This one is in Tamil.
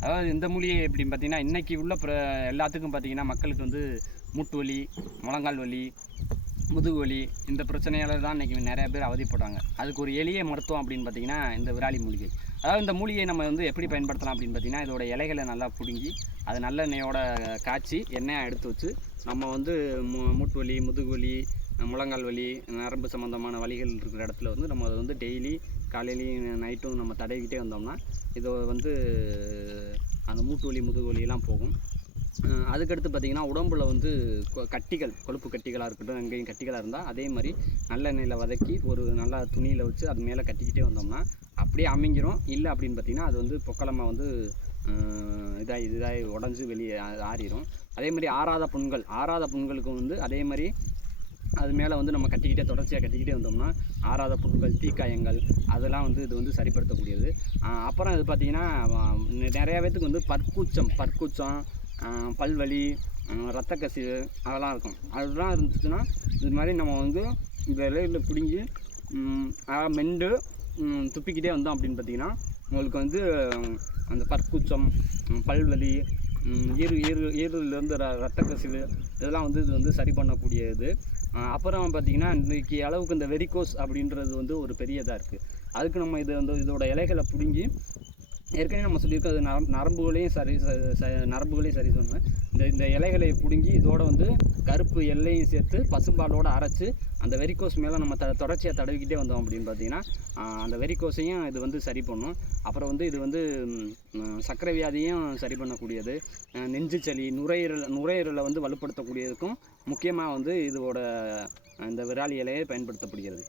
அதாவது இந்த மூலிகை எப்படின்னு பார்த்தீங்கன்னா இன்றைக்கி உள்ள எல்லாத்துக்கும் பார்த்தீங்கன்னா மக்களுக்கு வந்து மூட்டு வலி முழங்கால் வலி முதுகு வலி இந்த பிரச்சனையால் தான் இன்றைக்கி நிறைய பேர் அவதிப்படுறாங்க. அதுக்கு ஒரு எளிய மருத்துவம் அப்படின்னு பார்த்தீங்கன்னா இந்த விராலி மூலிகை. அதாவது இந்த மூலிகையை நம்ம வந்து எப்படி பயன்படுத்தலாம் அப்படின்னு பார்த்தீங்கன்னா இதோட இலைகளை நல்லா பிடுங்கி அது நல்லெண்ணெயோட காய்ச்சி எண்ணெயை எடுத்து வச்சு நம்ம வந்து மு மூட்டு வலி முதுகு வலி முழங்கால் வலி நரம்பு சம்மந்தமான வலிகள் இருக்கிற இடத்துல வந்து நம்ம அதை வந்து டெய்லி காலையிலையும் நைட்டும் நம்ம தடவிக்கிட்டே வந்தோம்னா இது வந்து அந்த மூட்டு வலி முதுகு வலியெல்லாம் போகும். அதுக்கடுத்து பார்த்திங்கன்னா உடம்புல வந்து கொ- கட்டிகள் கொழுப்பு கட்டிகளாக இருக்கட்டும் எங்கேயும் கட்டிகளாக இருந்தால் அதே மாதிரி நல்லெண்ணெயில் வதக்கி ஒரு நல்ல துணியில் வச்சு அது மேலே கட்டிக்கிட்டே வந்தோம்னா அப்படியே அமைஞ்சிரும். இல்லை அப்படின்னு பார்த்தீங்கன்னா அது வந்து பொக்கலமாக வந்து இதாகி இதாகி உடஞ்சி வெளியே ஆறிடும் அதே மாதிரி ஆறாத புண்கள் ஆறாத புண்களுக்கும் வந்து அதே மாதிரி அது மேலே வந்து நம்ம கட்டிக்கிட்டே தொடர்ச்சியாக கட்டிக்கிட்டே வந்தோம்னா ஆறாத புண்கள் தீக்காயங்கள் அதெல்லாம் வந்து இது வந்து சரிப்படுத்தக்கூடியது. அப்புறம் இது பார்த்திங்கன்னா நிறையா பேத்துக்கு வந்து பற்கூச்சம் பற்கூச்சம் பல்வலி ரத்த கசிவு அதெல்லாம் இருக்கும். அதெல்லாம் இருந்துச்சுன்னா இது மாதிரி நம்ம வந்து இந்த இலையில் பிடுங்கி அதை அதாவது மெண்டு துப்பிக்கிட்டே வந்தோம் அப்படின்னு பார்த்தீங்கன்னா உங்களுக்கு வந்து அந்த பற்கூச்சம் பல்வலி ஈரு ஈரு ஈரலிருந்து ர ரத்த கசிவு இதெல்லாம் வந்து இது வந்து சரி பண்ணக்கூடியது. அப்புறம் பார்த்தீங்கன்னா இன்றைக்கி அளவுக்கு இந்த வெரிகோஸ் அப்படின்றது வந்து ஒரு பெரிய இதாக இருக்குது அதுக்கு நம்ம இது வந்து இதோட இலைகளை பிடுங்கி ஏற்கனவே நம்ம சொல்லியிருக்கோம் அது நரம் நரம்புகளையும் சரி ச- நரம்புகளையும் சரி சொன்னேன் இந்த இந்த இலைகளை பிடுங்கி இதோட வந்து கருப்பு எல்லையும் சேர்த்து பசும்பாலோடு அரைச்சி அந்த வெரிக்கோஸ் மேலே நம்ம த தொடர்ச்சியாக தடவிக்கிட்டே வந்தோம் அப்படின்னு பார்த்தீங்கன்னா அந்த வெறிக்கோஸையும் இது வந்து சரி பண்ணும். அப்புறம் வந்து இது வந்து சர்க்கரை வியாதியும் சரி பண்ணக்கூடியது. நெஞ்சு சளி நுரையீரல் நுரையீரலை வந்து வலுப்படுத்தக்கூடியதுக்கும் முக்கியமாக வந்து இதோட இந்த விராலி இலையை பயன்படுத்தப்படுகிறது.